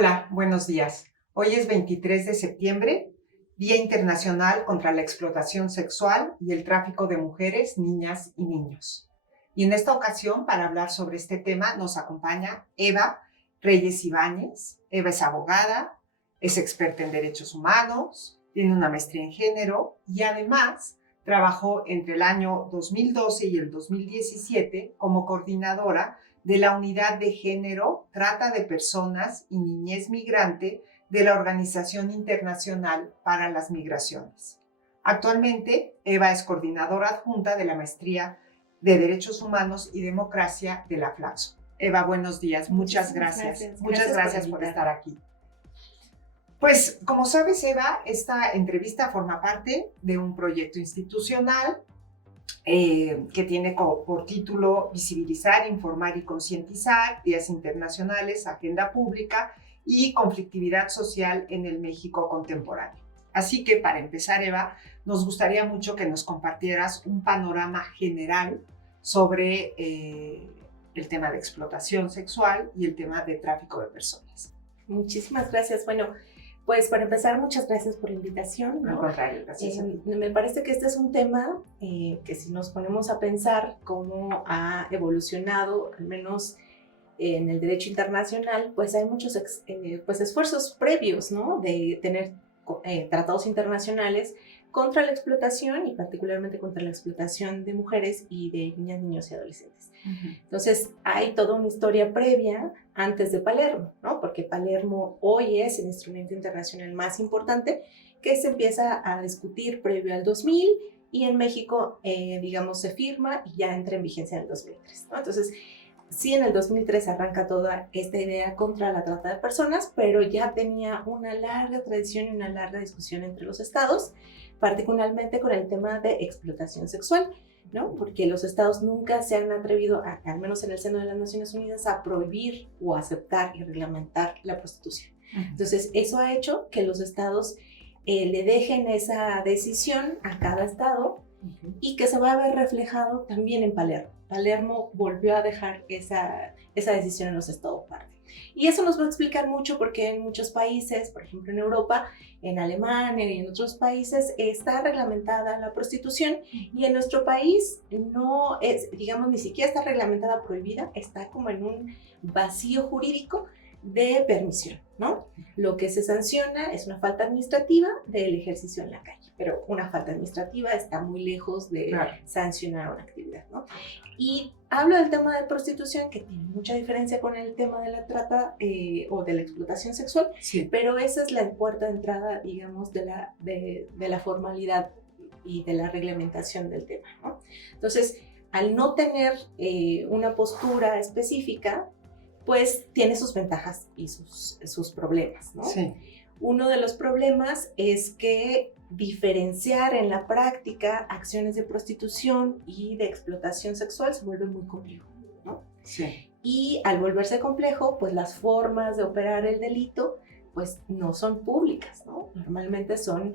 Hola, buenos días. Hoy es 23 de septiembre, Día Internacional contra la Explotación Sexual y el Tráfico de Mujeres, Niñas y Niños. Y en esta ocasión, para hablar sobre este tema, nos acompaña Eva Reyes Ibáñez. Eva es abogada, es experta en derechos humanos, tiene una maestría en género y además trabajó entre el año 2012 y el 2017 como coordinadora de la Unidad de Género, Trata de Personas y Niñez Migrante de la Organización Internacional para las Migraciones. Actualmente, Eva es coordinadora adjunta de la Maestría de Derechos Humanos y Democracia de la FLACSO. Eva, buenos días. Muchas gracias. Muchas gracias por estar aquí. Pues, como sabes, Eva, esta entrevista forma parte de un proyecto institucional que tiene por título Visibilizar, Informar y Concientizar, Días Internacionales, Agenda Pública y Conflictividad Social en el México Contemporáneo. Así que, para empezar, Eva, nos gustaría mucho que nos compartieras un panorama general sobre el tema de explotación sexual y el tema de tráfico de personas. Muchísimas gracias. Bueno, pues para empezar, muchas gracias por la invitación, ¿no? Al contrario, gracias a ti. Me parece que este es un tema que si nos ponemos a pensar cómo ha evolucionado, al menos en el derecho internacional, pues hay muchos esfuerzos previos, ¿no? De tener tratados internacionales contra la explotación y particularmente contra la explotación de mujeres y de niñas, niños y adolescentes. Entonces, hay toda una historia previa antes de Palermo, ¿no? Porque Palermo hoy es el instrumento internacional más importante que se empieza a discutir previo al 2000 y en México, digamos, se firma y ya entra en vigencia en el 2003, ¿no? Entonces, sí, en el 2003 arranca toda esta idea contra la trata de personas, pero ya tenía una larga tradición y una larga discusión entre los estados, particularmente con el tema de explotación sexual, ¿no? Porque los estados nunca se han atrevido, al menos en el seno de las Naciones Unidas, a prohibir o aceptar y reglamentar la prostitución. Entonces, eso ha hecho que los estados le dejen esa decisión a cada estado y que se va a ver reflejado también en Palermo. Palermo volvió a dejar esa decisión en los estados parte. Y eso nos va a explicar mucho porque en muchos países, por ejemplo en Europa, en Alemania y en otros países, está reglamentada la prostitución y en nuestro país no es, digamos, ni siquiera está reglamentada prohibida, está como en un vacío jurídico de permisión, ¿no? Lo que se sanciona es una falta administrativa del ejercicio en la calle, pero una falta administrativa está muy lejos de sancionar una actividad, ¿no? Y hablo del tema de prostitución, que tiene mucha diferencia con el tema de la trata o de la explotación sexual, sí, pero esa es la puerta de entrada, digamos, de la formalidad y de la reglamentación del tema, ¿no? Entonces, al no tener una postura específica, pues tiene sus ventajas y sus problemas, ¿no? Sí. Uno de los problemas es que diferenciar en la práctica acciones de prostitución y de explotación sexual se vuelve muy complejo, ¿no? Sí. Y al volverse complejo, pues las formas de operar el delito, pues no son públicas, ¿no? Normalmente son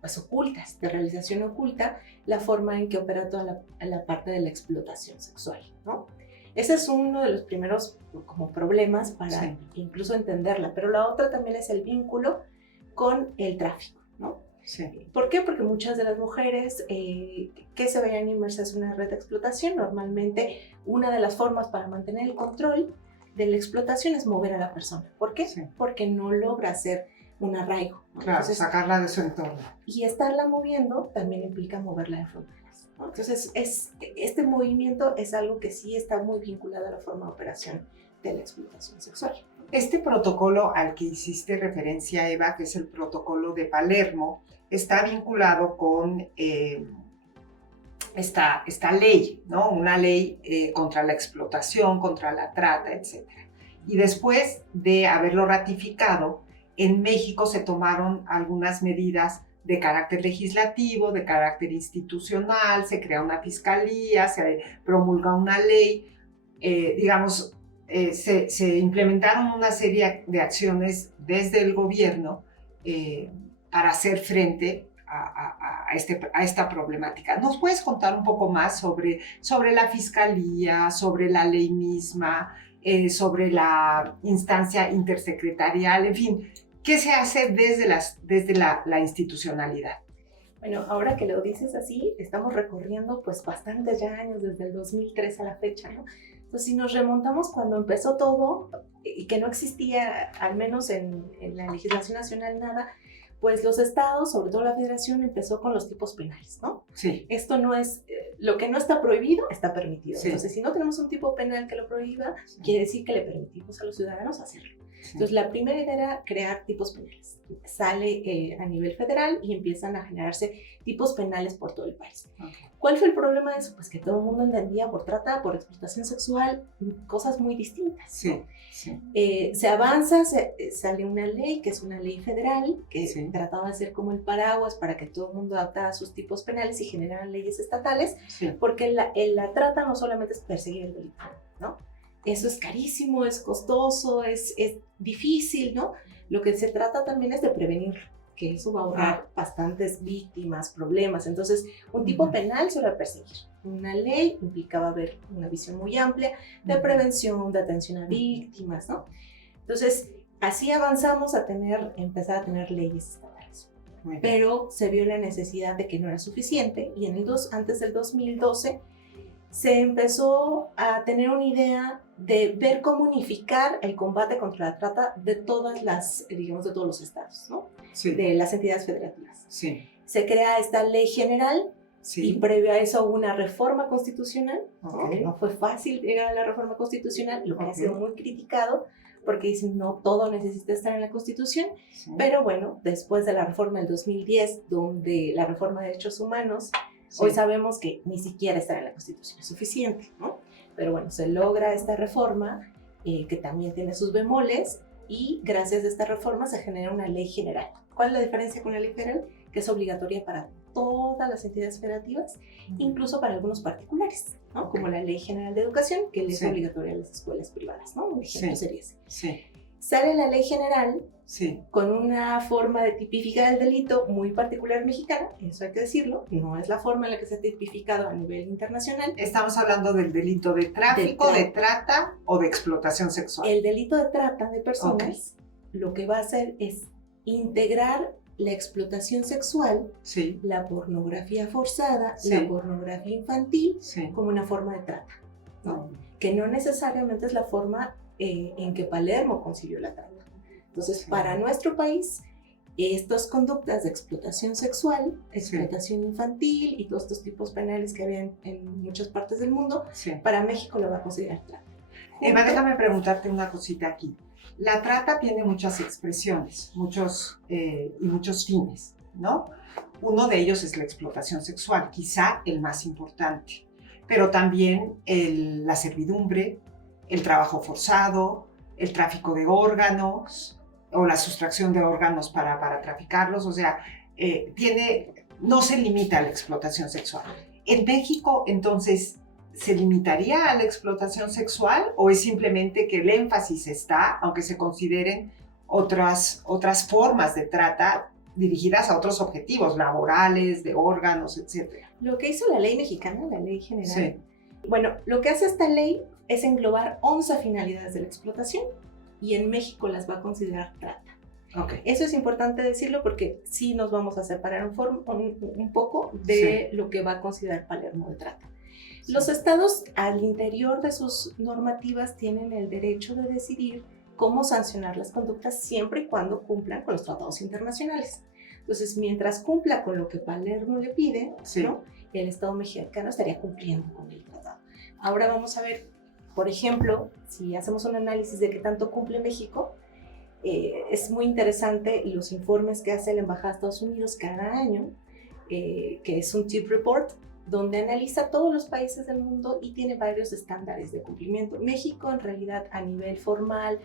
pues ocultas, de realización oculta, la forma en que opera toda la parte de la explotación sexual, ¿no? Ese es uno de los primeros como problemas para incluso entenderla, pero la otra también es el vínculo con el tráfico, ¿no? Sí. ¿Por qué? Porque muchas de las mujeres que se vean inmersas en una red de explotación, normalmente una de las formas para mantener el control de la explotación es mover a la persona. ¿Por qué? Sí. Porque no logra hacer un arraigo, ¿no? Claro, entonces, sacarla de su entorno. Y estarla moviendo también implica moverla de fronteras, ¿no? Entonces, este movimiento es algo que sí está muy vinculado a la forma de operación de la explotación sexual. Este protocolo al que hiciste referencia, Eva, que es el protocolo de Palermo, está vinculado con esta ley, ¿no? Una ley contra la explotación, contra la trata, etc. Y después de haberlo ratificado, en México se tomaron algunas medidas de carácter legislativo, de carácter institucional, se crea una fiscalía, se promulga una ley, se implementaron una serie de acciones desde el gobierno para hacer frente a esta problemática. ¿Nos puedes contar un poco más sobre la fiscalía, sobre la ley misma, sobre la instancia intersecretarial, en fin, ¿qué se hace desde la institucionalidad? Bueno, ahora que lo dices así, estamos recorriendo pues bastantes ya años, desde el 2003 a la fecha, ¿no? Entonces, si nos remontamos cuando empezó todo y que no existía, al menos en la legislación nacional, nada, pues los estados, sobre todo la federación, empezó con los tipos penales, ¿no? Sí. Esto no es, lo que no está prohibido, está permitido. Sí. Entonces, si no tenemos un tipo penal que lo prohíba, Sí. quiere decir que le permitimos a los ciudadanos hacerlo. Sí. Entonces, la primera idea era crear tipos penales. Sale a nivel federal y empiezan a generarse tipos penales por todo el país. Okay. ¿Cuál fue el problema de eso? Pues que todo el mundo entendía por trata, por explotación sexual, cosas muy distintas. Sí, ¿no? sí. Se avanza, sale una ley, que es una ley federal, que Sí. trataba de ser como el paraguas para que todo el mundo adaptara sus tipos penales y generaran leyes estatales, Sí. porque la trata no solamente es perseguir el delito, ¿no? Eso es carísimo, es costoso, es difícil, ¿no? Lo que se trata también es de prevenir, que eso va a ahorrar bastantes víctimas, problemas. Entonces, un tipo penal solo era perseguir. Una ley implicaba ver una visión muy amplia de prevención, de atención a víctimas, ¿no? Entonces, así avanzamos a empezar a tener leyes estatales. Pero se vio la necesidad de que no era suficiente y antes del 2012 se empezó a tener una idea de ver cómo unificar el combate contra la trata de todas las, digamos, de todos los estados, ¿no? Sí. De las entidades federativas. Sí. Se crea esta ley general. Sí. Y previo a eso hubo una reforma constitucional. Okay. No fue fácil llegar a la reforma constitucional, lo que ha sido muy criticado, porque dicen no todo necesita estar en la Constitución, Sí. pero bueno, después de la reforma del 2010, donde la reforma de derechos humanos, Sí. hoy sabemos que ni siquiera estar en la Constitución es suficiente, ¿no? Pero bueno, se logra esta reforma, que también tiene sus bemoles, y gracias a esta reforma se genera una ley general. ¿Cuál es la diferencia con la ley federal? Que es obligatoria para todas las entidades federativas, incluso para algunos particulares, ¿no? Okay. Como la Ley General de Educación, que es Sí. obligatoria a las escuelas privadas, ¿no? Un ejemplo Sí. sería ese. Sí. Sale la Ley General Sí. con una forma de tipificar el delito muy particular mexicana, eso hay que decirlo, no es la forma en la que se ha tipificado a nivel internacional. Estamos hablando del delito de tráfico, de trata o de explotación sexual. El delito de trata de personas, lo que va a hacer es integrar la explotación sexual, Sí. la pornografía forzada, Sí. la pornografía infantil, Sí. como una forma de trata, ¿no? Que no necesariamente es la forma en que Palermo concibió la trata. Entonces, Sí. para nuestro país, estas conductas de explotación sexual, explotación infantil y todos estos tipos penales que había en muchas partes del mundo, Sí. para México lo va a considerar trata. Eva, déjame preguntarte una cosita aquí. La trata tiene muchas expresiones, muchos fines, ¿no? Uno de ellos es la explotación sexual, quizá el más importante, pero también la servidumbre, el trabajo forzado, el tráfico de órganos o la sustracción de órganos para traficarlos, o sea, no se limita a la explotación sexual. En México, entonces, ¿se limitaría a la explotación sexual o es simplemente que el énfasis está, aunque se consideren otras formas de trata dirigidas a otros objetivos laborales, de órganos, etcétera? Lo que hizo la ley mexicana, la ley general, Sí. bueno, lo que hace esta ley es englobar 11 finalidades de la explotación y en México las va a considerar trata. Okay. Eso es importante decirlo porque sí nos vamos a separar un poco de lo que va a considerar Palermo de trata. Sí. Los estados al interior de sus normativas tienen el derecho de decidir cómo sancionar las conductas siempre y cuando cumplan con los tratados internacionales. Entonces, mientras cumpla con lo que Palermo le pide, sí. ¿no? El Estado mexicano estaría cumpliendo con el tratado. Ahora vamos a ver, por ejemplo, si hacemos un análisis de qué tanto cumple México, es muy interesante los informes que hace la Embajada de Estados Unidos cada año, que es un tip report, donde analiza todos los países del mundo y tiene varios estándares de cumplimiento. México, en realidad, a nivel formal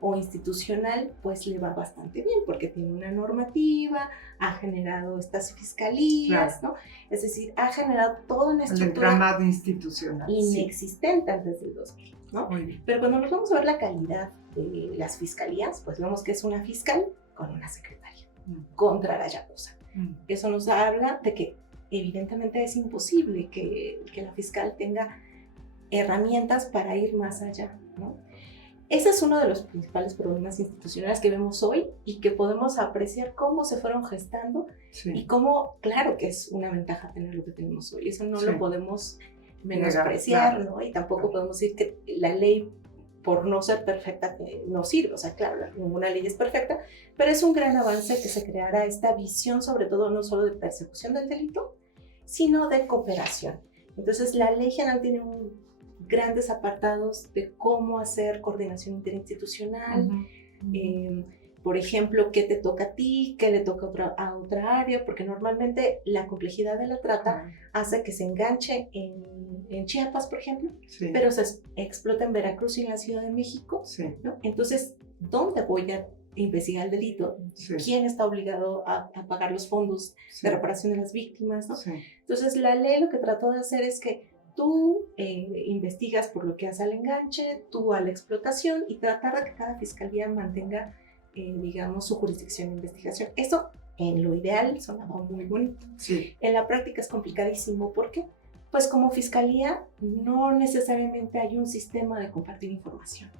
o institucional, pues le va bastante bien, porque tiene una normativa, ha generado estas fiscalías, claro, ¿no? Es decir, ha generado toda una estructura el entramado institucional inexistente antes del 2000, ¿no? Muy bien. Pero cuando nos vamos a ver la calidad de las fiscalías, pues vemos que es una fiscal con una secretaria contra la yakuza. Eso nos habla de que evidentemente es imposible que la fiscal tenga herramientas para ir más allá, ¿no? ese es uno de los principales problemas institucionales que vemos hoy y que podemos apreciar cómo se fueron gestando y cómo, claro que es una ventaja tener lo que tenemos hoy. Eso no lo podemos menospreciar, claro. ¿no? Y tampoco podemos decir que la ley, por no ser perfecta, no sirve. O sea, claro, ninguna ley es perfecta, pero es un gran avance que se creara esta visión, sobre todo no solo de persecución del delito, sino de cooperación. Entonces, la Ley General tiene grandes apartados de cómo hacer coordinación interinstitucional, por ejemplo, qué te toca a ti, qué le toca a otra área, porque normalmente la complejidad de la trata hace que se enganche en Chiapas, por ejemplo, pero se explota en Veracruz y en la Ciudad de México, ¿no? Entonces, ¿dónde voy a investigar el delito? ¿Quién está obligado a pagar los fondos de reparación de las víctimas, ¿no? Entonces, la ley lo que trató de hacer es que tú investigas por lo que hace al enganche, tú a la explotación, y tratar de que cada fiscalía mantenga, digamos, su jurisdicción de investigación. Esto, en lo ideal, sonaba muy bonito. En la práctica es complicadísimo. ¿Por qué? Pues como fiscalía no necesariamente hay un sistema de compartir información.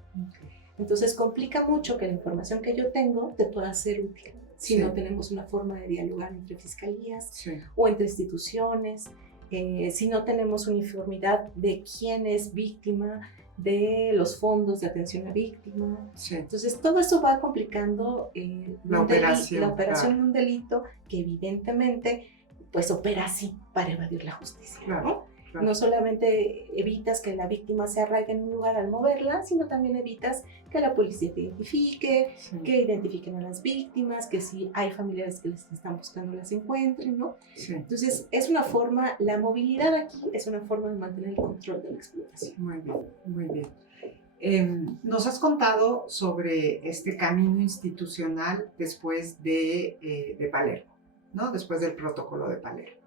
Entonces complica mucho que la información que yo tengo te pueda ser útil si no tenemos una forma de dialogar entre fiscalías o entre instituciones, si no tenemos uniformidad de quién es víctima, de los fondos de atención a víctima. Entonces todo eso va complicando la operación de un delito que evidentemente pues opera así para evadir la justicia, ¿no? No solamente evitas que la víctima se arraigue en un lugar al moverla, sino también evitas que la policía te identifique, que identifiquen a las víctimas, que si hay familiares que les están buscando las encuentren, ¿no? Entonces es una forma, la movilidad aquí es una forma de mantener el control de la explotación. Muy bien, muy bien. Nos has contado sobre este camino institucional después de Palermo, ¿no? Después del protocolo de Palermo.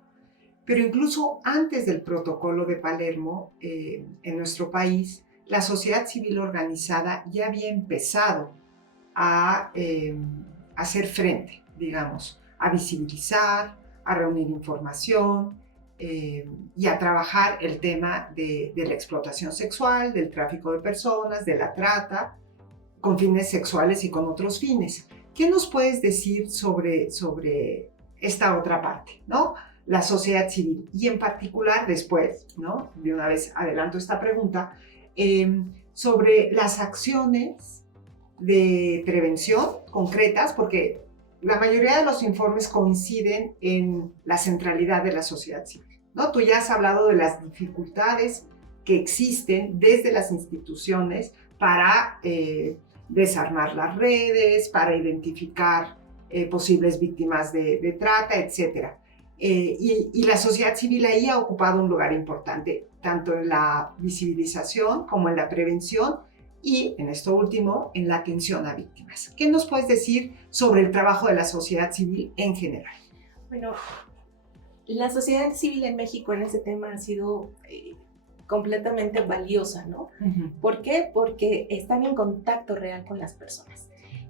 Pero incluso antes del protocolo de Palermo, en nuestro país, la sociedad civil organizada ya había empezado a hacer frente, digamos, a visibilizar, a reunir información y a trabajar el tema de la explotación sexual, del tráfico de personas, de la trata, con fines sexuales y con otros fines. ¿Qué nos puedes decir sobre esta otra parte, ¿no? La sociedad civil, y en particular después, ¿no? De una vez adelanto esta pregunta, sobre las acciones de prevención concretas, porque la mayoría de los informes coinciden en la centralidad de la sociedad civil, ¿no? Tú ya has hablado de las dificultades que existen desde las instituciones para desarmar las redes, para identificar posibles víctimas de trata, etcétera. Y la sociedad civil ahí ha ocupado un lugar importante, tanto en la visibilización como en la prevención y, en esto último, en la atención a víctimas. ¿Qué nos puedes decir sobre el trabajo de la sociedad civil en general? Bueno, la sociedad civil en México en ese tema ha sido completamente valiosa, ¿no? ¿Por qué? Porque están en contacto real con las personas.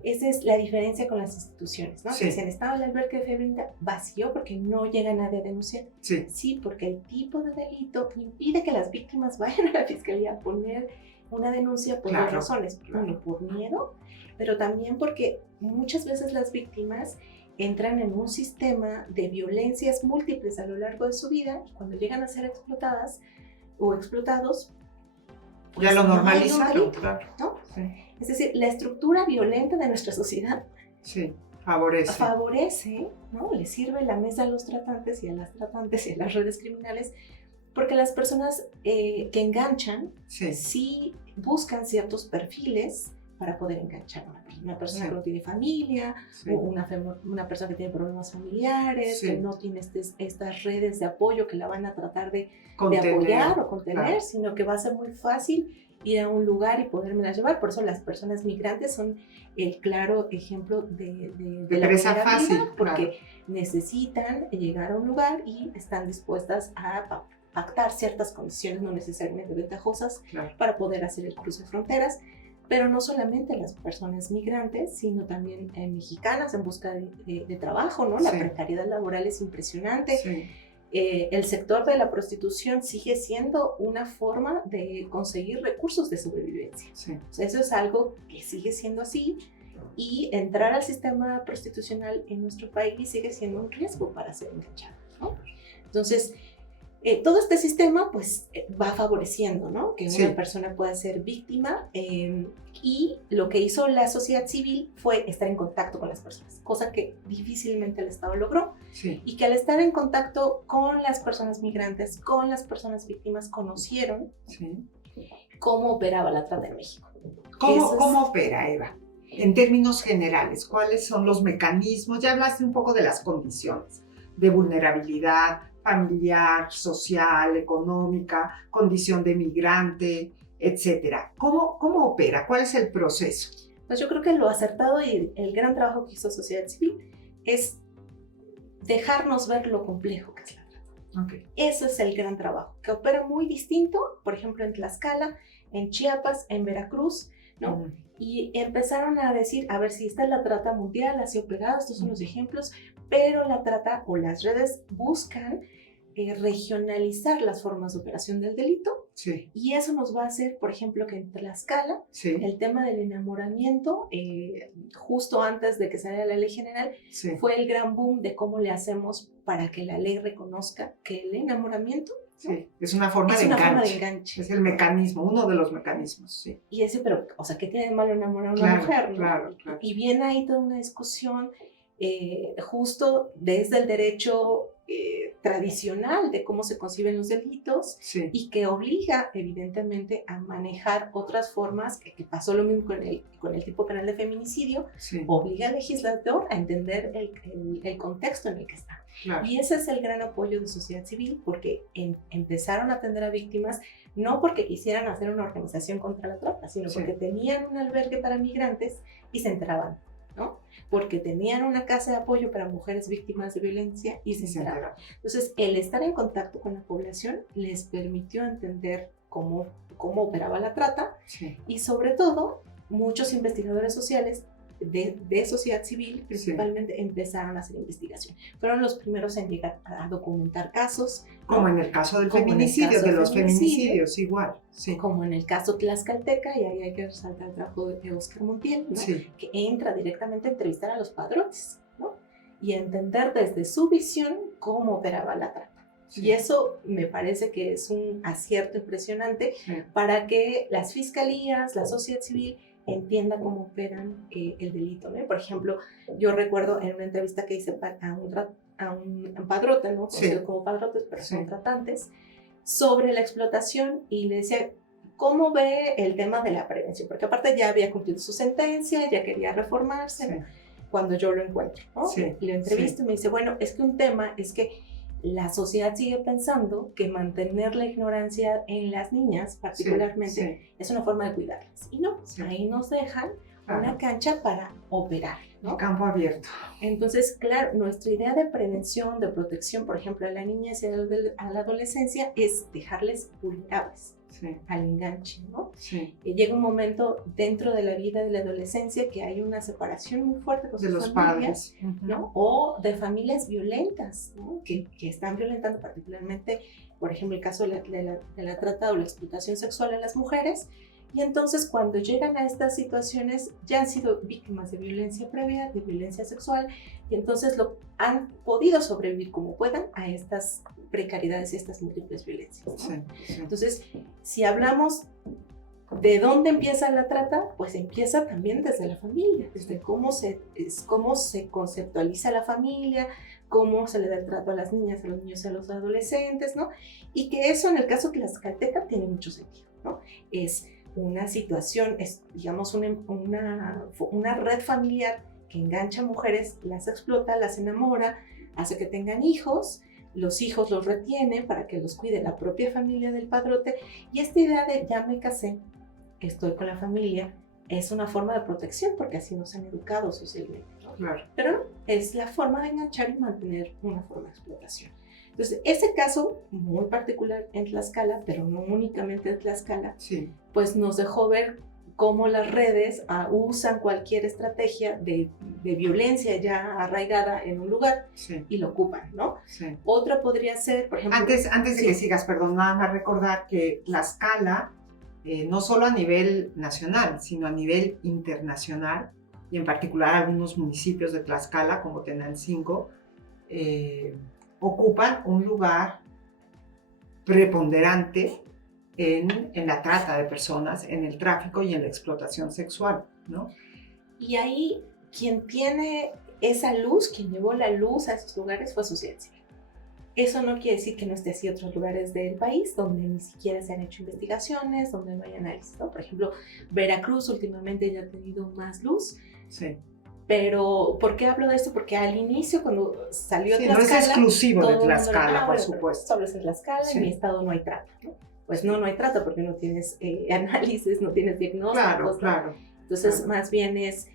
Esa es la diferencia con las instituciones, ¿no? Que si el estado del albergue de Febrinda vació porque no llega nadie a denunciar. Sí, porque el tipo de delito impide que las víctimas vayan a la fiscalía a poner una denuncia por dos razones. Uno, por miedo, pero también porque muchas veces las víctimas entran en un sistema de violencias múltiples a lo largo de su vida, y cuando llegan a ser explotadas o explotados, pues ya lo normalizaron, ¿no? Es decir, la estructura violenta de nuestra sociedad favorece, ¿no? Le sirve la mesa a los tratantes y a las tratantes y a las redes criminales, porque las personas que enganchan sí buscan ciertos perfiles para poder enganchar a una persona que no tiene familia, o una persona que tiene problemas familiares, que no tiene estas redes de apoyo que la van a tratar de apoyar o contener, sino que va a ser muy fácil ir a un lugar y podérmelas llevar. Por eso las personas migrantes son el claro ejemplo de la presa fácil, porque necesitan llegar a un lugar y están dispuestas a pactar ciertas condiciones no necesariamente ventajosas para poder hacer el cruce de fronteras. Pero no solamente las personas migrantes, sino también mexicanas en busca de trabajo, ¿no? La precariedad laboral es impresionante. el sector de la prostitución sigue siendo una forma de conseguir recursos de sobrevivencia. Sí. O sea, eso es algo que sigue siendo así, y entrar al sistema prostitucional en nuestro país sigue siendo un riesgo para ser enganchado, ¿no? Entonces, todo este sistema pues va favoreciendo, ¿no?, que Sí. una persona pueda ser víctima, y lo que hizo la sociedad civil fue estar en contacto con las personas, cosa que difícilmente el Estado logró, Sí. y que al estar en contacto con las personas migrantes, con las personas víctimas, conocieron Sí. cómo operaba la trata en México. ¿Cómo opera, Eva? En términos generales, ¿cuáles son los mecanismos? Ya hablaste un poco de las condiciones de vulnerabilidad familiar, social, económica, condición de migrante, etcétera. ¿Cómo opera? ¿Cuál es el proceso? Pues yo creo que lo acertado y el gran trabajo que hizo sociedad civil es dejarnos ver lo complejo que es la trata. Okay. Eso es el gran trabajo, que opera muy distinto, por ejemplo, en Tlaxcala, en Chiapas, en Veracruz, ¿no? Y empezaron a decir, a ver, si esta es la trata mundial, así operada, estos son los ejemplos, pero la trata o las redes buscan regionalizar las formas de operación del delito. Sí. Y eso nos va a hacer, por ejemplo, que en Tlaxcala, Sí. el tema del enamoramiento, justo antes de que saliera la ley general, Sí. fue el gran boom de cómo le hacemos para que la ley reconozca que el enamoramiento, ¿no?, Sí, es una forma es de una enganche. forma de enganche. Es el mecanismo, uno de los mecanismos, sí. Y ese, pero, o sea, ¿qué tiene de malo enamorar a una Claro, mujer, ¿no? claro. Y viene ahí toda una discusión justo desde el derecho tradicional de cómo se conciben los delitos, Sí. y que obliga evidentemente a manejar otras formas, que pasó lo mismo con el tipo penal de feminicidio, Sí. obliga al legislador a entender el contexto en el que está. Claro. Y ese es el gran apoyo de sociedad civil, porque empezaron a atender a víctimas no porque quisieran hacer una organización contra la trata, sino Sí. porque tenían un albergue para migrantes y se enteraban, ¿no? Porque tenían una casa de apoyo para mujeres víctimas de violencia y se enteraban. Entonces, el estar en contacto con la población les permitió entender cómo operaba la trata. Sí. Y sobre todo, muchos investigadores sociales de sociedad civil principalmente empezaron a hacer investigación. Fueron los primeros en llegar a documentar casos. Como en el caso del Como en el feminicidio, caso de del los feminicidios, igual. Sí. Como en el caso tlaxcalteca, y ahí hay que resaltar el trabajo de Oscar Montiel, ¿no? Sí. Que entra directamente a entrevistar a los padrotes, ¿no? Y a entender desde su visión cómo operaba la trata. Sí. Y eso me parece que es un acierto impresionante, Sí. para que las fiscalías, la sociedad civil entienda cómo operan el delito, ¿no? Por ejemplo, yo recuerdo en una entrevista que hice a un padrote, ¿no?, conocido como padrotes, pero son tratantes, sobre la explotación, y le decía, ¿cómo ve el tema de la prevención? Porque aparte ya había cumplido su sentencia, ya quería reformarse, ¿no?, cuando yo lo encuentro, ¿no? Y lo entrevisto y me dice, bueno, es que un tema es que la sociedad sigue pensando que mantener la ignorancia en las niñas, particularmente, es una forma de cuidarlas. Y no, ahí nos dejan una cancha para operar, ¿no? Campo abierto. Entonces, claro, nuestra idea de prevención, de protección, por ejemplo, a la niñez y a la adolescencia, es dejarles vulnerables al enganche, ¿no? Llega un momento dentro de la vida de la adolescencia que hay una separación muy fuerte con sus familias, ¿no? O de familias violentas, ¿no?, que están violentando particularmente, por ejemplo, el caso de la trata o la explotación sexual a las mujeres. Y entonces, cuando llegan a estas situaciones, ya han sido víctimas de violencia previa, de violencia sexual, y entonces han podido sobrevivir como puedan a estas precariedades y estas múltiples violencias, ¿no? Entonces, si hablamos de dónde empieza la trata, pues empieza también desde la familia, desde cómo se conceptualiza la familia, cómo se le da el trato a las niñas, a los niños y a los adolescentes, ¿no? Y que eso, en el caso de Tlaxcalteca, tiene mucho sentido, ¿no? Es una situación, es, digamos, una red familiar que engancha a mujeres, las explota, las enamora, hace que tengan hijos, los hijos los retiene para que los cuide la propia familia del padrote, y esta idea de ya me casé, estoy con la familia, es una forma de protección, porque así nos han educado socialmente, ¿no? Claro. Pero no, es la forma de enganchar y mantener una forma de explotación. Entonces, ese caso muy particular en Tlaxcala, pero no únicamente en Tlaxcala, pues nos dejó ver cómo las redes usan cualquier estrategia de violencia ya arraigada en un lugar Sí, y lo ocupan, ¿no? sí. Otra podría ser, por ejemplo... Antes de sí. que sigas, perdón, nada más recordar que Tlaxcala, no solo a nivel nacional, sino a nivel internacional, y en particular algunos municipios de Tlaxcala, como Tenancingo, ocupan un lugar preponderante en la trata de personas, en el tráfico y en la explotación sexual, ¿no? Y ahí quien tiene esa luz, quien llevó la luz a esos lugares fue sociedad civil. Eso no quiere decir que no esté así en otros lugares del país, donde ni siquiera se han hecho investigaciones, donde no hay análisis, ¿no? Por ejemplo, Veracruz últimamente ya ha tenido más luz. Sí. Pero, ¿por qué hablo de esto? Porque al inicio, cuando salió Sí, Tlaxcala... no es exclusivo de todo el mundo Tlaxcala, era, por bueno, supuesto. solo es en Tlaxcala, Sí. en mi estado no hay trata, ¿no? Pues no hay trata porque no tienes análisis, no tienes diagnósticos. Claro, ¿no? claro. Entonces, Claro. más bien es,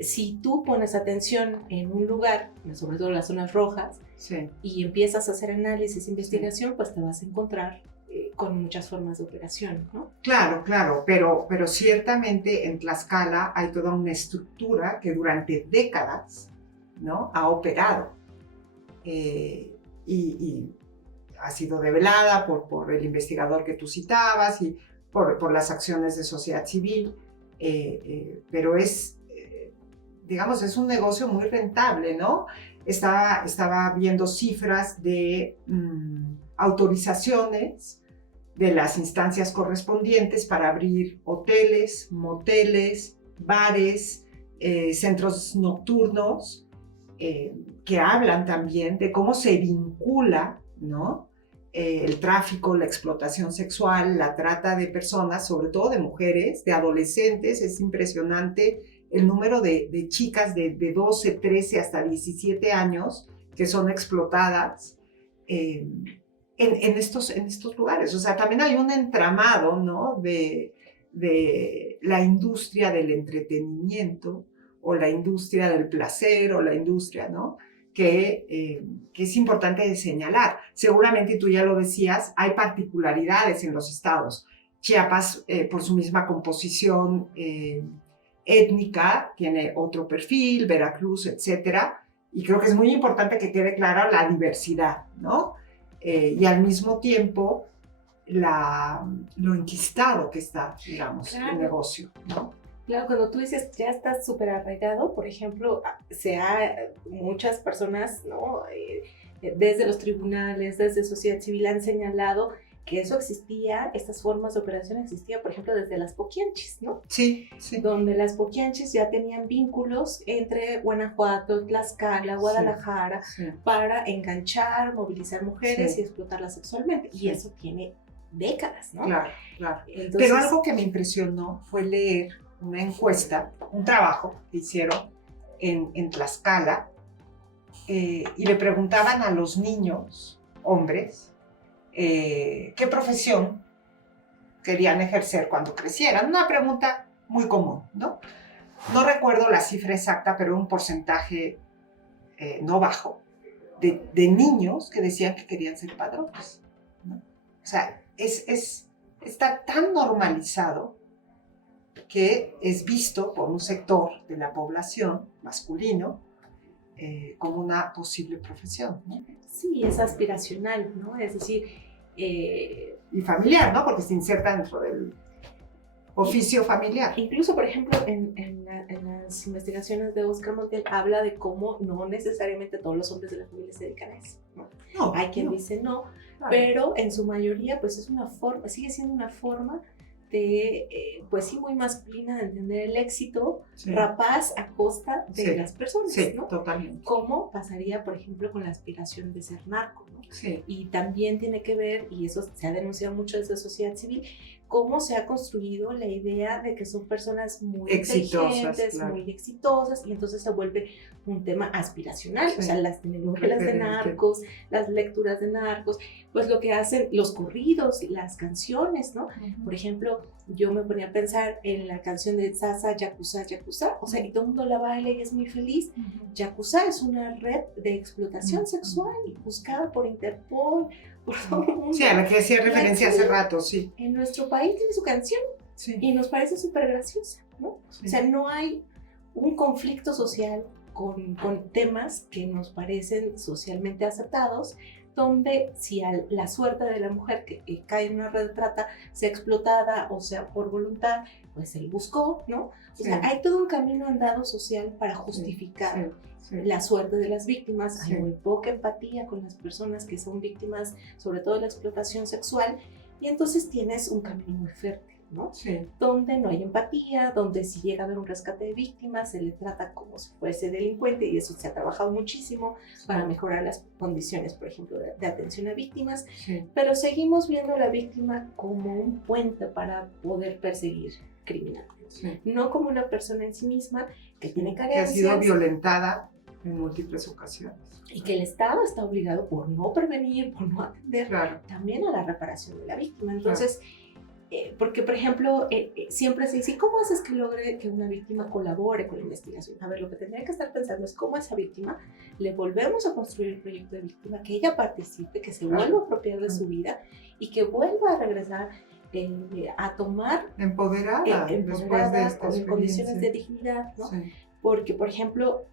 si tú pones atención en un lugar, sobre todo en las zonas rojas, Sí. y empiezas a hacer análisis, investigación, pues te vas a encontrar con muchas formas de operación, ¿no? Claro, claro, pero ciertamente en Tlaxcala hay toda una estructura que durante décadas, ¿no?, ha operado y ha sido develada por el investigador que tú citabas y por las acciones de sociedad civil, pero digamos, es un negocio muy rentable, ¿no? Estaba viendo cifras de autorizaciones de las instancias correspondientes para abrir hoteles, moteles, bares, centros nocturnos, que hablan también de cómo se vincula, ¿no?, el tráfico, la explotación sexual, la trata de personas, sobre todo de mujeres, de adolescentes. Es impresionante el número de chicas de 12, 13 hasta 17 años que son explotadas en estos lugares. O sea, también hay un entramado, ¿no?, de la industria del entretenimiento o la industria del placer o la industria, ¿no?, que es importante de señalar. Seguramente, tú ya lo decías, hay particularidades en los estados. Chiapas, por su misma composición étnica, tiene otro perfil, Veracruz, etcétera, y creo que es muy importante que quede clara la diversidad, ¿no? Y al mismo tiempo lo enquistado que está, digamos, Claro. el negocio, ¿no? Claro, cuando tú dices ya está súper arraigado, por ejemplo, muchas personas, ¿no?, desde los tribunales, desde sociedad civil han señalado que eso existía, estas formas de operación existían, por ejemplo, desde las poquianchis, ¿no? Sí, sí. Donde las poquianchis ya tenían vínculos entre Guanajuato, Tlaxcala, Guadalajara, Sí. para enganchar, movilizar mujeres Sí. y explotarlas sexualmente. Sí. Y eso tiene décadas, ¿no? Claro, claro. Entonces, Pero algo que me impresionó fue leer una encuesta, un trabajo que hicieron en Tlaxcala, y le preguntaban a los niños, hombres, qué profesión querían ejercer cuando crecieran. Una pregunta muy común, ¿no? No recuerdo la cifra exacta, pero un porcentaje no bajo de niños que decían que querían ser padrotes, ¿no? O sea, está tan normalizado que es visto por un sector de la población masculino como una posible profesión, ¿no? sí, es aspiracional, ¿no? Es decir, Y familiar, ¿no? Porque se inserta dentro del oficio familiar. incluso, por ejemplo, en las investigaciones de Oscar Montiel habla de cómo no necesariamente todos los hombres de la familia se dedican a eso, ¿no? No, Hay quien no, dice no, claro. pero en su mayoría pues es una forma, sigue siendo una forma de, pues sí, muy masculina de entender el éxito Sí. rapaz a costa de Sí. las personas, Sí, ¿no? totalmente. ¿Cómo pasaría, por ejemplo, con la aspiración de ser narco, ¿no? Sí. Y también tiene que ver, y eso se ha denunciado mucho desde la sociedad civil, cómo se ha construido la idea de que son personas muy Exitosas, inteligentes, claro. muy exitosas, y entonces se vuelve un tema aspiracional. Sí. O sea, las telenovelas de Referente. narcos, las lecturas de narcos, pues lo que hacen, los corridos, las canciones, ¿no? Por ejemplo, yo me ponía a pensar en la canción de Sasa, Yakuza, Yakuza, o sea, y todo el mundo la baila y es muy feliz. Yakuza es una red de explotación sexual buscada por Interpol, por todo el mundo. Sí, a la que hacía referencia hace rato, sí. En nuestro país tiene su canción, Sí. y nos parece súper graciosa, ¿no? Sí. O sea, no hay un conflicto social con temas que nos parecen socialmente aceptados, donde si a la suerte de la mujer que cae en una red de trata, sea explotada o sea por voluntad, pues él buscó, ¿no? O Sí. sea, hay todo un camino andado social para justificar la suerte de las víctimas. Sí. Hay muy poca empatía con las personas que son víctimas, sobre todo de la explotación sexual, y entonces tienes un camino muy fértil, ¿no? Sí. Donde no hay empatía, donde si llega a haber un rescate de víctimas, se le trata como si fuese delincuente, y eso se ha trabajado muchísimo para mejorar las condiciones, por ejemplo, de atención a víctimas, Sí. pero seguimos viendo a la víctima como un puente para poder perseguir criminales, Sí. no como una persona en sí misma que tiene Que ha carencias sido violentada en múltiples ocasiones. y que el Estado está obligado, por no prevenir, por no atender, Claro. también a la reparación de la víctima. Entonces, porque, por ejemplo, siempre se dice, ¿cómo haces que logre que una víctima colabore con la investigación? A ver, lo que tendría que estar pensando es cómo a esa víctima le volvemos a construir el proyecto de víctima, que ella participe, que se vuelva a apropiar de su vida y que vuelva a regresar a tomar Empoderada después de empoderada, esta en condiciones experiencia. de dignidad, ¿no? Sí. Porque, por ejemplo,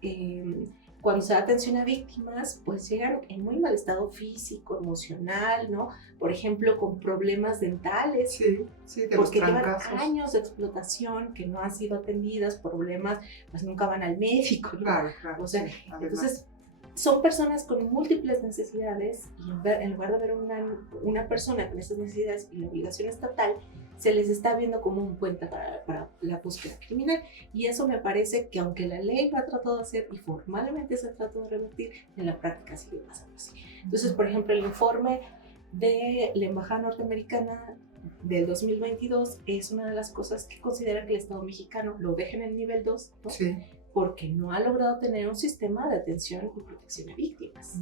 cuando se da atención a víctimas, pues llegan en muy mal estado físico, emocional, ¿no? Por ejemplo, con problemas dentales, Sí, sí, de los porque llevan trancazos. años de explotación que no han sido atendidas, problemas, pues nunca van al médico, ¿no? Claro, claro. O sea, sí, además. entonces son personas con múltiples necesidades y en lugar de ver una persona con esas necesidades y la obligación estatal, se les está viendo como un puente para la búsqueda criminal. Y eso me parece que aunque la ley lo ha tratado de hacer y formalmente se trató de revertir, en la práctica sigue pasando así. Entonces, por ejemplo, el informe de la Embajada Norteamericana del 2022 es una de las cosas que considera que el Estado mexicano lo deja en el nivel 2, ¿no? Sí. Porque no ha logrado tener un sistema de atención y protección a víctimas.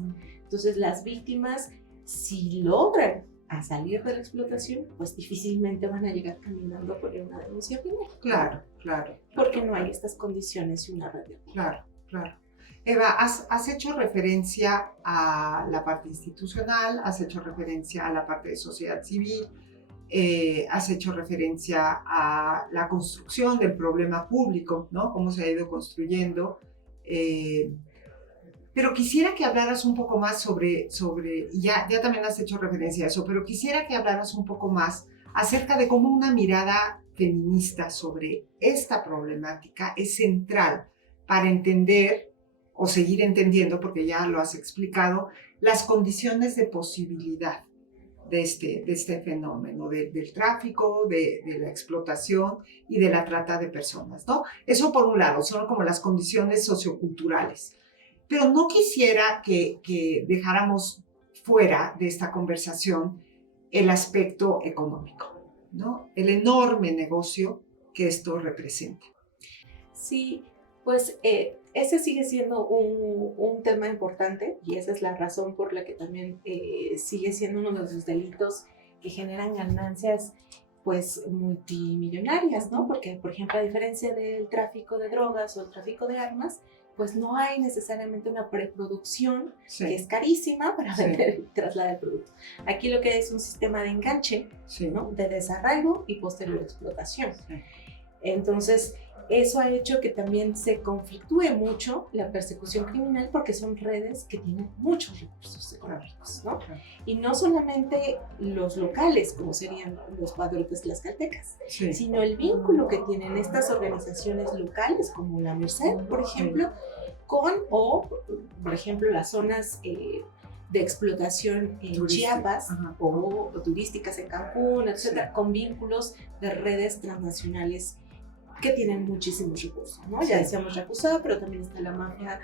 Entonces, las víctimas, si logran a salir de la explotación, pues difícilmente van a llegar caminando a poner una denuncia penal. Claro, claro. Porque no hay estas condiciones y una red de apoyo. Claro, claro. Eva, has hecho referencia a la parte institucional, has hecho referencia a la parte de sociedad civil, has hecho referencia a la construcción del problema público, ¿no? Cómo se ha ido construyendo. Pero quisiera que hablaras un poco más sobre ya también has hecho referencia a eso, pero quisiera que hablaras un poco más acerca de cómo una mirada feminista sobre esta problemática es central para entender o seguir entendiendo, porque ya lo has explicado, las condiciones de posibilidad de este fenómeno, del tráfico, de la explotación y de la trata de personas, ¿no? Eso por un lado, son como las condiciones socioculturales. Pero no quisiera que dejáramos fuera de esta conversación el aspecto económico, ¿no? El enorme negocio que esto representa. Sí, pues ese sigue siendo un tema importante y esa es la razón por la que también sigue siendo uno de los delitos que generan ganancias pues multimillonarias, ¿no? Porque, por ejemplo, a diferencia del tráfico de drogas o el tráfico de armas, pues no hay necesariamente una preproducción que es carísima para vender y trasladar el producto. Aquí lo que hay es un sistema de enganche, ¿no? De desarraigo y posterior explotación. Entonces, eso ha hecho que también se conflictúe mucho la persecución criminal porque son redes que tienen muchos recursos económicos, ¿no? Y no solamente los locales, como serían los padrotes tlaxcaltecas, sino el vínculo que tienen estas organizaciones locales, como la Merced, por ejemplo, por ejemplo, las zonas de explotación en Chiapas o turísticas en Cancún, etcétera, con vínculos de redes transnacionales que tienen muchísimos recursos, ¿no? Ya decíamos Yakuza, pero también está la mafia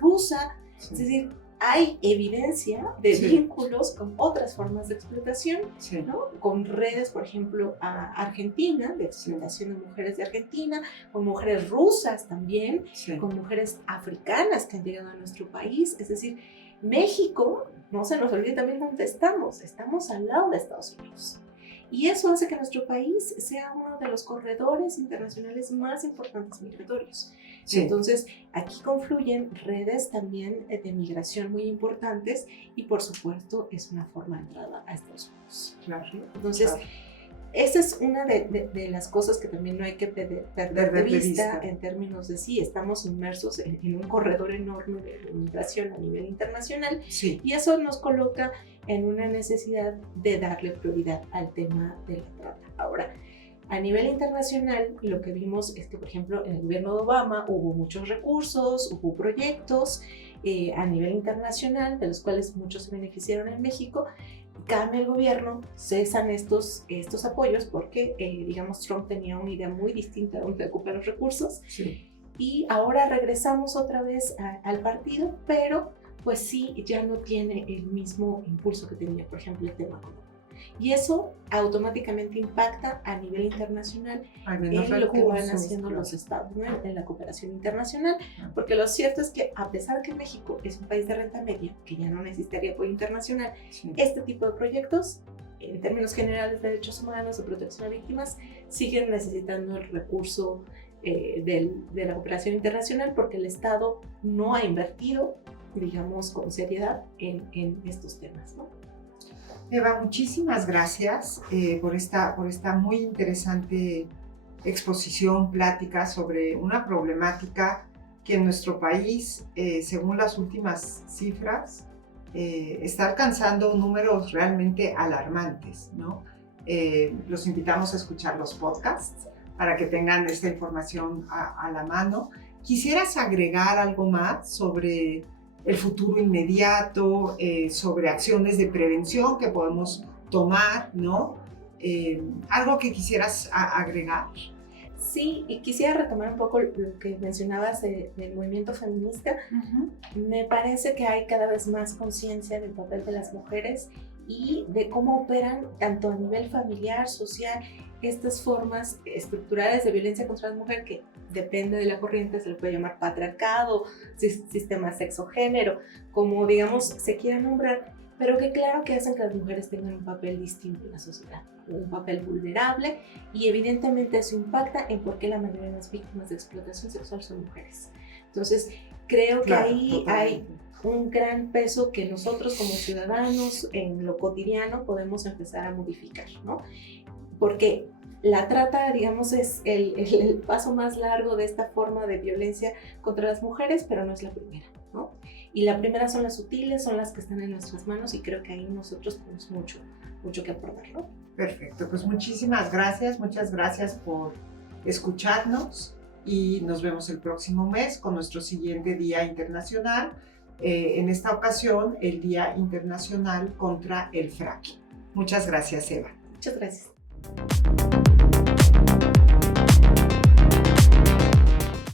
rusa, es decir, hay evidencia de vínculos con otras formas de explotación, ¿no? Con redes, por ejemplo, a Argentina, de explotación de mujeres de Argentina, con mujeres rusas también, con mujeres africanas que han llegado a nuestro país, es decir, México, no se nos olvide también dónde estamos al lado de Estados Unidos. Y eso hace que nuestro país sea uno de los corredores internacionales más importantes migratorios. Entonces, aquí confluyen redes también de migración muy importantes y, por supuesto, es una forma de entrada a Estados Unidos. Entonces, esa es una de las cosas que también no hay que perder de vista en términos de sí, estamos inmersos en un corredor enorme de migración a nivel internacional, Sí. y eso nos coloca en una necesidad de darle prioridad al tema de la trata. Ahora, a nivel internacional, lo que vimos es que, por ejemplo, en el gobierno de Obama hubo muchos recursos, hubo proyectos a nivel internacional, de los cuales muchos se beneficiaron en México. Cambia el gobierno, cesan estos apoyos porque, digamos, Trump tenía una idea muy distinta de dónde ocupar los recursos. Sí. Y ahora regresamos otra vez al partido, pero pues sí, ya no tiene el mismo impulso que tenía, por ejemplo, el tema económico. Y eso automáticamente impacta a nivel internacional en lo que van haciendo los estados, ¿no? En la cooperación internacional, porque lo cierto es que a pesar que México es un país de renta media, que ya no necesitaría apoyo internacional, Sí. este tipo de proyectos, en términos generales de derechos humanos, de protección a víctimas, siguen necesitando el recurso de la cooperación internacional porque el Estado no ha invertido, digamos, con seriedad en estos temas, ¿no? Eva, muchísimas gracias por esta muy interesante exposición, plática sobre una problemática que en nuestro país, según las últimas cifras, está alcanzando números realmente alarmantes, ¿no? Los invitamos a escuchar los podcasts para que tengan esta información a la mano. ¿Quisieras agregar algo más sobre el futuro inmediato, sobre acciones de prevención que podemos tomar, ¿no? ¿Algo que quisieras agregar? Sí, y quisiera retomar un poco lo que mencionabas del movimiento feminista. Me parece que hay cada vez más conciencia del papel de las mujeres y de cómo operan tanto a nivel familiar, social, estas formas estructurales de violencia contra la mujer que depende de la corriente, se le puede llamar patriarcado, sistema sexo-género, como digamos se quiera nombrar, pero que claro que hacen que las mujeres tengan un papel distinto en la sociedad, un papel vulnerable, y evidentemente eso impacta en por qué la mayoría de las víctimas de explotación sexual son mujeres. Entonces, creo que ahí hay un gran peso que nosotros como ciudadanos en lo cotidiano podemos empezar a modificar, ¿no? Porque la trata, digamos, es el paso más largo de esta forma de violencia contra las mujeres, pero no es la primera, ¿no? Y la primera son las sutiles, son las que están en nuestras manos, y creo que ahí nosotros tenemos mucho que aportar, ¿no? Perfecto, pues muchas gracias por escucharnos y nos vemos el próximo mes con nuestro siguiente Día Internacional, en esta ocasión el Día Internacional contra el Fracking. Muchas gracias, Eva. Muchas gracias.